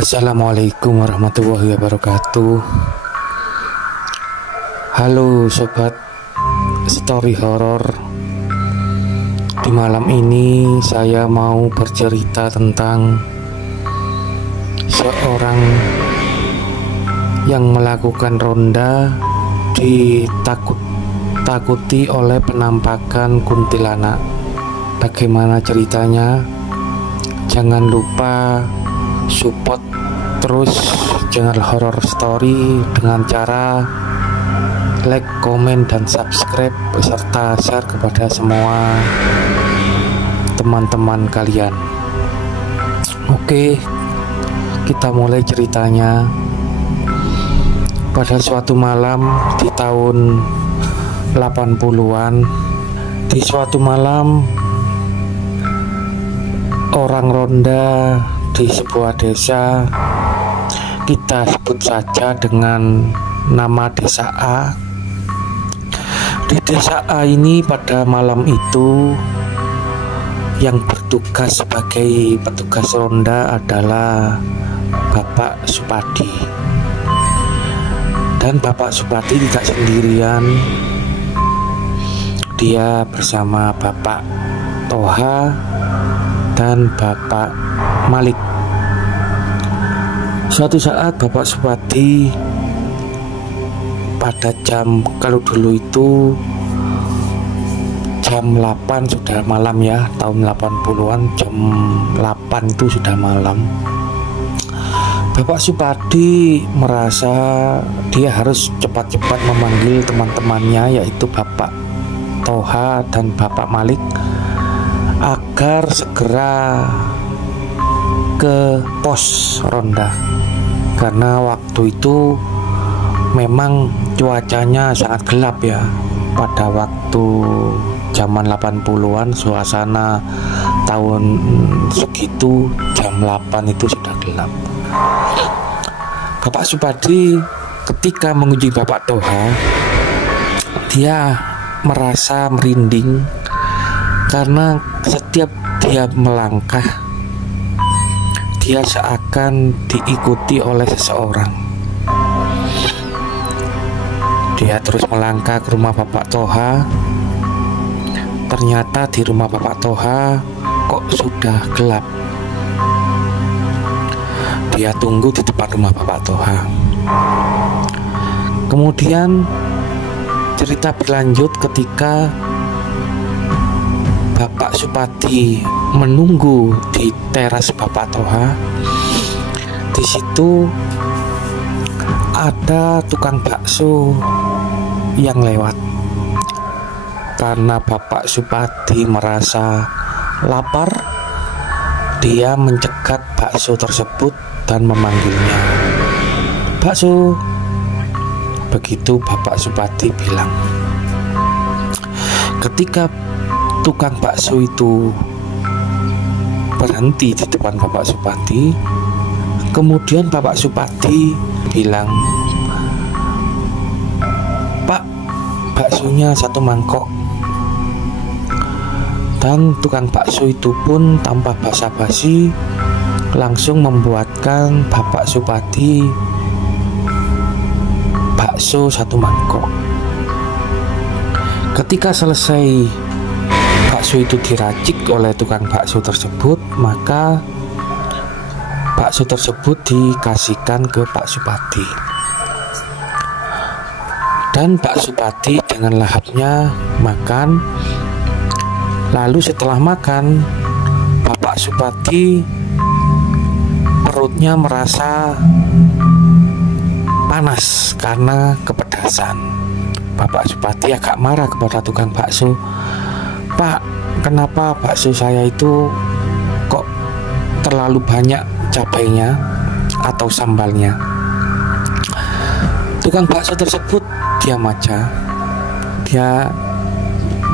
Assalamualaikum warahmatullahi wabarakatuh. Halo sobat story horor. Di malam ini saya mau bercerita tentang seorang yang melakukan ronda ditakuti oleh penampakan kuntilanak. Bagaimana ceritanya? Jangan lupa support terus channel horror story dengan cara like, komen, dan subscribe beserta share kepada semua teman-teman kalian. Oke, kita mulai ceritanya. Pada suatu malam di tahun 80-an, di suatu malam orang ronda di sebuah desa, kita sebut saja dengan nama desa A. Di desa A ini pada malam itu yang bertugas sebagai petugas ronda adalah Bapak Supadi. Dan Bapak Supadi tidak sendirian, dia bersama Bapak Toha dan Bapak Malik. Suatu saat Bapak Supadi pada jam, kalau dulu itu jam 8 sudah malam ya, tahun 80-an jam 8 itu sudah malam. Bapak Supadi merasa dia harus cepat-cepat memanggil teman-temannya, yaitu Bapak Toha dan Bapak Malik, agar segera ke pos ronda, karena waktu itu memang cuacanya sangat gelap ya. Pada waktu zaman 80-an, suasana tahun segitu jam 8 itu sudah gelap. Bapak Supadi ketika mengunjungi Bapak Toha, dia merasa merinding karena setiap dia melangkah, dia seakan diikuti oleh seseorang. Dia terus melangkah ke rumah Bapak Toha. Ternyata di rumah Bapak Toha kok sudah gelap. Dia tunggu di depan rumah Bapak Toha. Kemudian cerita berlanjut ketika Bapak Supadi menunggu di teras Bapak Toha. Di situ ada tukang bakso yang lewat. Karena Bapak Supadi merasa lapar, dia mencegat bakso tersebut dan memanggilnya, "Bakso." Begitu Bapak Supadi bilang. Ketika tukang bakso itu berhenti di depan Bapak Supadi, kemudian Bapak Supadi bilang, "Pak, baksonya 1 mangkok." Dan tukang bakso itu pun tanpa basa-basi langsung membuatkan Bapak Supadi bakso 1 mangkok. Ketika selesai bakso itu diracik oleh tukang bakso tersebut, maka bakso tersebut dikasihkan ke Pak Supadi. Dan Pak Supadi dengan lahapnya makan. Lalu setelah makan, Bapak Supadi perutnya merasa panas karena kepedasan. Bapak Supadi agak marah kepada tukang bakso, "Pak, kenapa bakso saya itu kok terlalu banyak cabainya atau sambalnya?" Tukang bakso tersebut diam aja. Dia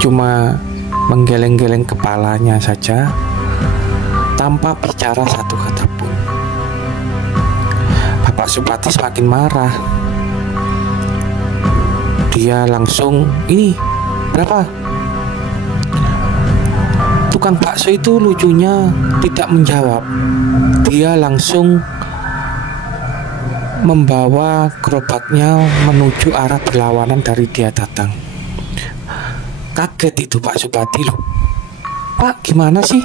cuma menggeleng-geleng kepalanya saja tanpa bicara satu kata pun. Bapak Supadi semakin marah. Dia langsung, "Ini berapa?" Tukang bakso itu lucunya tidak menjawab. Dia langsung membawa gerobaknya menuju arah berlawanan dari dia datang. Kaget itu Pak Supadi, loh, Pak gimana sih?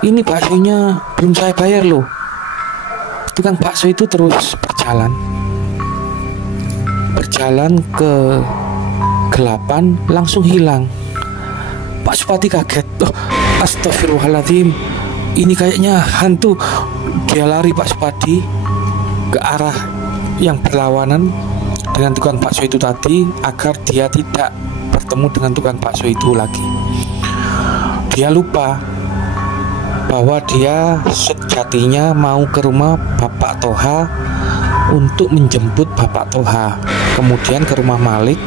Ini baksonya belum saya bayar loh. Tukang bakso itu terus berjalan ke gelapan, langsung hilang. Pak Supadi kaget, oh, astagfirullahaladzim, ini kayaknya hantu. Dia lari Pak Supadi ke arah yang berlawanan dengan tukang bakso itu tadi, agar dia tidak bertemu dengan tukang bakso itu lagi. Dia lupa bahwa dia sejatinya mau ke rumah Bapak Toha untuk menjemput Bapak Toha, kemudian ke rumah Malik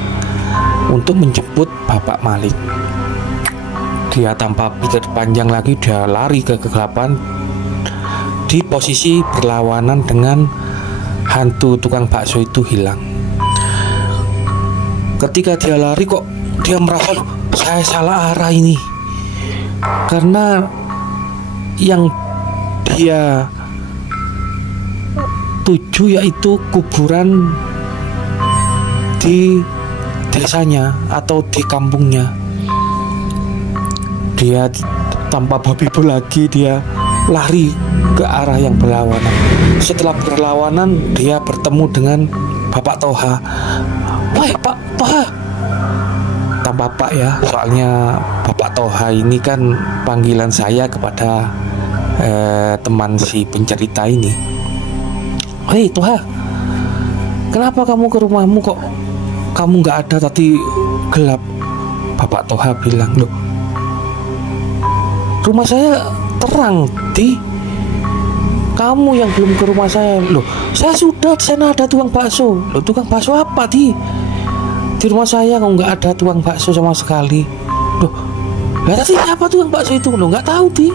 untuk menjemput Bapak Malik. Dia tanpa pikir panjang lagi, dia lari ke kegelapan di posisi berlawanan dengan hantu tukang bakso itu hilang. Ketika dia lari, kok dia merasa, loh, saya salah arah ini, karena yang dia tuju yaitu kuburan di desanya atau di kampungnya. Dia tanpa babi bu lagi, dia lari ke arah yang berlawanan. Setelah berlawanan, dia bertemu dengan Bapak Toha. Wah, Pak Toha, tanpa Pak ya, soalnya Bapak Toha ini kan panggilan saya kepada teman si pencerita ini. Hei Toha, kenapa kamu ke rumahmu kok kamu nggak ada, tadi gelap? Bapak Toha bilang, loh, rumah saya terang, Di. Kamu yang belum ke rumah saya. Loh, saya sudah, di sana ada tukang bakso. Loh, tukang bakso apa, Di? Di rumah saya kok nggak ada tukang bakso sama sekali. Loh, lah tadi apa tukang bakso itu? Loh, nggak tahu, Di.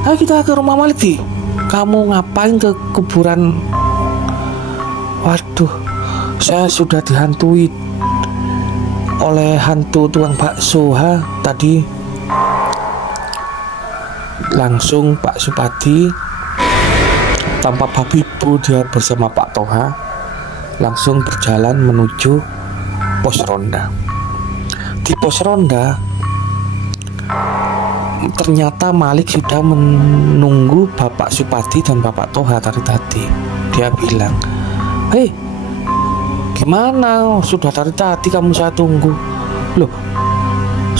Ayo kita ke rumah Malik, Di. Kamu ngapain ke kuburan? Waduh, saya sudah dihantui oleh hantu tukang bakso tadi. Langsung Pak Supadi tanpa babi bu, dia bersama Pak Toha langsung berjalan menuju pos ronda. Di pos ronda ternyata Malik sudah menunggu Bapak Supadi dan Bapak Toha dari tadi. Dia bilang, hei, gimana? Sudah dari tadi kamu saya tunggu. Loh,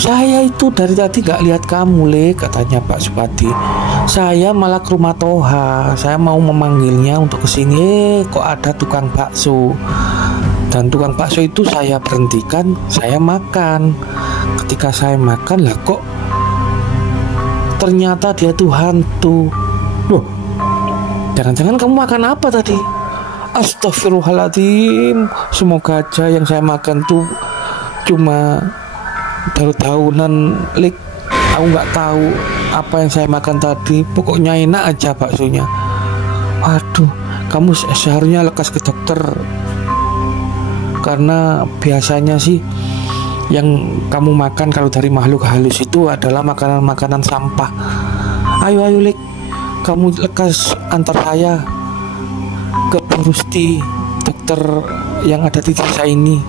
saya itu dari tadi gak lihat kamu, Lek, katanya Pak Supadi. Saya malah ke rumah Toha, saya mau memanggilnya untuk kesini. Kok ada tukang bakso, dan tukang bakso itu saya berhentikan, saya makan. Ketika saya makan, lah kok ternyata dia tuh hantu. Loh, jangan-jangan kamu makan apa tadi? Astagfirullahaladzim, semoga aja yang saya makan tuh cuma daun-daunan, Lik. Aku nggak tahu apa yang saya makan tadi, pokoknya enak aja baksonya. Waduh, kamu seharusnya lekas ke dokter, karena biasanya sih yang kamu makan kalau dari makhluk halus itu adalah makanan-makanan sampah. Ayo Lik, kamu lekas antar saya ke Bu Rusti, dokter yang ada di desa ini.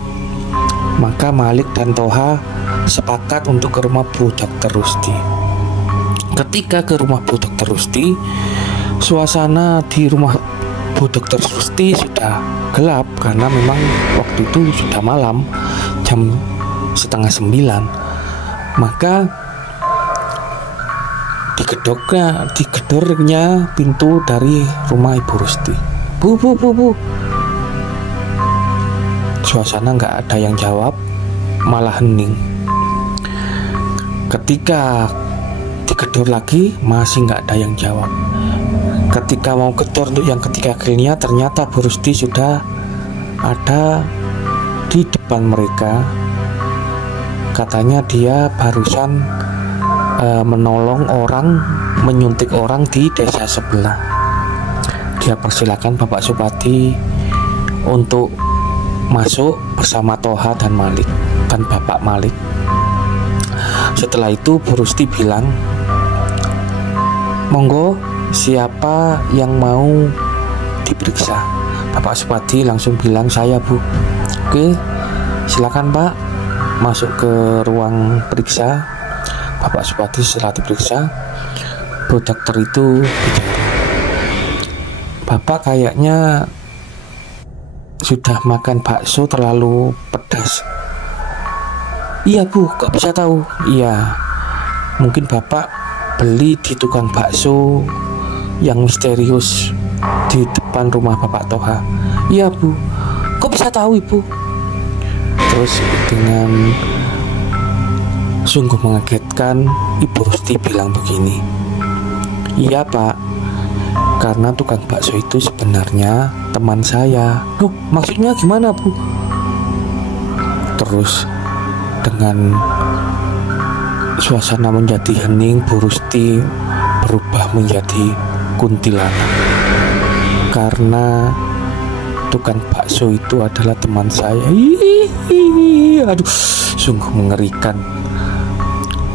Maka Malik dan Toha sepakat untuk ke rumah Bu Dr. Rusti. Ketika ke rumah Bu Dr. Rusti, suasana di rumah Bu Dr. Rusti sudah gelap karena memang waktu itu sudah malam, jam 8:30. Maka digedornya pintu dari rumah Ibu Rusti. Bu. Suasana nggak ada yang jawab, malah hening. Ketika digedor lagi, masih nggak ada yang jawab. Ketika mau gedor untuk yang ketiga kalinya, ternyata Bu Rusti sudah ada di depan mereka. Katanya dia barusan menolong orang, menyuntik orang di desa sebelah. Dia persilakan Bapak Supadi untuk masuk bersama Toha dan Malik dan Bapak Malik. Setelah itu Bu Rusti bilang, monggo, siapa yang mau diperiksa. Bapak Supadi langsung bilang, saya Bu. Oke, silakan Pak, masuk ke ruang periksa. Bapak Supadi setelah diperiksa, Bu dokter itu bicara, Bapak kayaknya sudah makan bakso terlalu pedas. Iya Bu, kok bisa tahu? Iya, mungkin Bapak beli di tukang bakso yang misterius di depan rumah Bapak Toha. Iya Bu, kok bisa tahu Ibu? Terus dengan sungguh mengagetkan, Ibu Rusti bilang begini, iya Pak, karena tukang bakso itu sebenarnya teman saya. Loh, maksudnya gimana Bu? Terus dengan suasana menjadi hening, Bu Rusti berubah menjadi kuntilanak. Karena tukang bakso itu adalah teman saya. Aduh, sungguh mengerikan.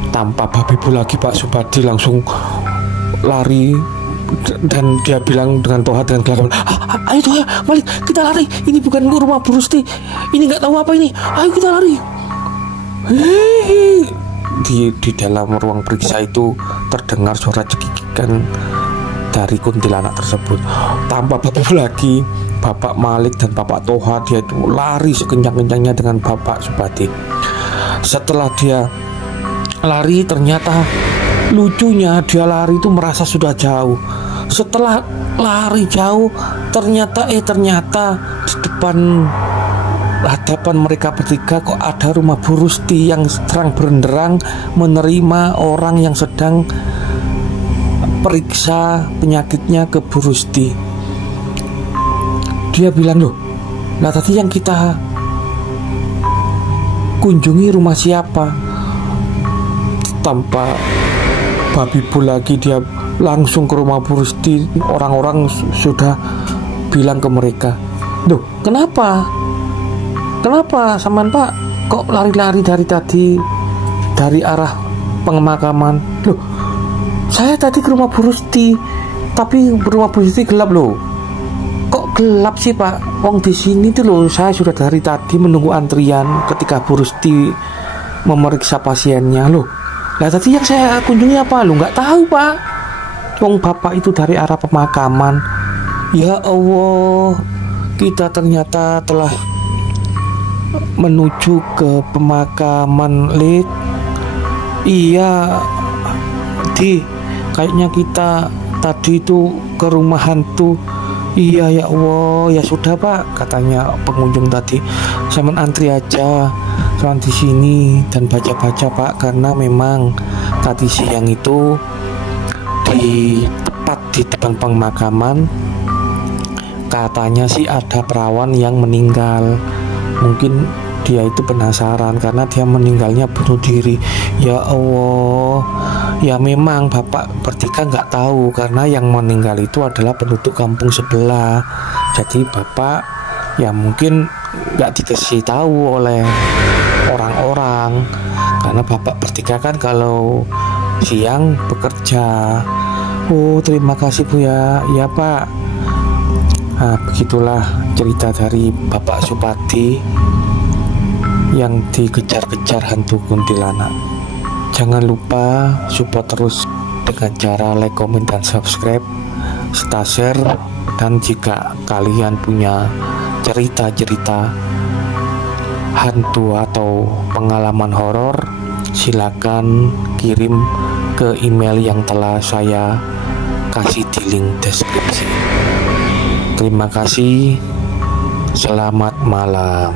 Tanpa babibu lagi, Pak Supadi langsung lari dan dia bilang dengan Toha dengan gelagat, ayo Toha, balik, kita lari. Ini bukan rumah Bu Rusti. Ini nggak tahu apa ini. Ayo kita lari. Di dalam ruang periksa itu terdengar suara cekikikan dari kuntilanak tersebut. Tanpa babibu lagi, Bapak Malik dan Bapak Toha dia itu lari sekencang-kencangnya dengan Bapak Supadi. Setelah dia lari, ternyata lucunya dia lari itu merasa sudah jauh. Setelah lari jauh, ternyata di depan hadapan mereka bertiga kok ada rumah Bu Rusti yang terang benderang menerima orang yang sedang periksa penyakitnya ke Bu Rusti. Dia bilang, loh, nah tadi yang kita kunjungi rumah siapa? Tanpa babibu lagi dia langsung ke rumah Bu Rusti. Orang-orang sudah bilang ke mereka, loh, kenapa saman Pak kok lari-lari dari tadi dari arah pemakaman? Loh, saya tadi ke rumah Bu Rusti, tapi rumah Bu Rusti gelap loh. Kok gelap sih Pak? Wong di sini tuh loh, saya sudah dari tadi menunggu antrian ketika Bu Rusti memeriksa pasiennya. Loh, lah tadi yang saya kunjungi apa? Lo nggak tahu Pak? Wong Bapak itu dari arah pemakaman. Ya Allah, kita ternyata telah menuju ke pemakaman Lid. Iya Di, kayaknya kita tadi itu ke rumah hantu. Iya ya Allah, ya sudah Pak, katanya pengunjung tadi, saya antri aja soal di sini dan baca-baca Pak, karena memang tadi siang itu tepat di depan pemakaman katanya sih ada perawan yang meninggal. Mungkin dia itu penasaran karena dia meninggalnya bunuh diri. Ya Allah, ya memang Bapak bertiga nggak tahu karena yang meninggal itu adalah penduduk kampung sebelah. Jadi Bapak ya mungkin nggak dikasih tahu oleh orang-orang karena Bapak bertiga kan kalau siang bekerja. Oh, terima kasih Bu ya. Ya Pak. Nah, begitulah cerita dari Bapak Supadi yang dikejar-kejar hantu kuntilanak. Jangan lupa support terus dengan cara like, komen, dan subscribe serta share. Dan jika kalian punya cerita-cerita hantu atau pengalaman horor, silakan kirim ke email yang telah saya kasih di link deskripsi. Terima kasih. Selamat malam.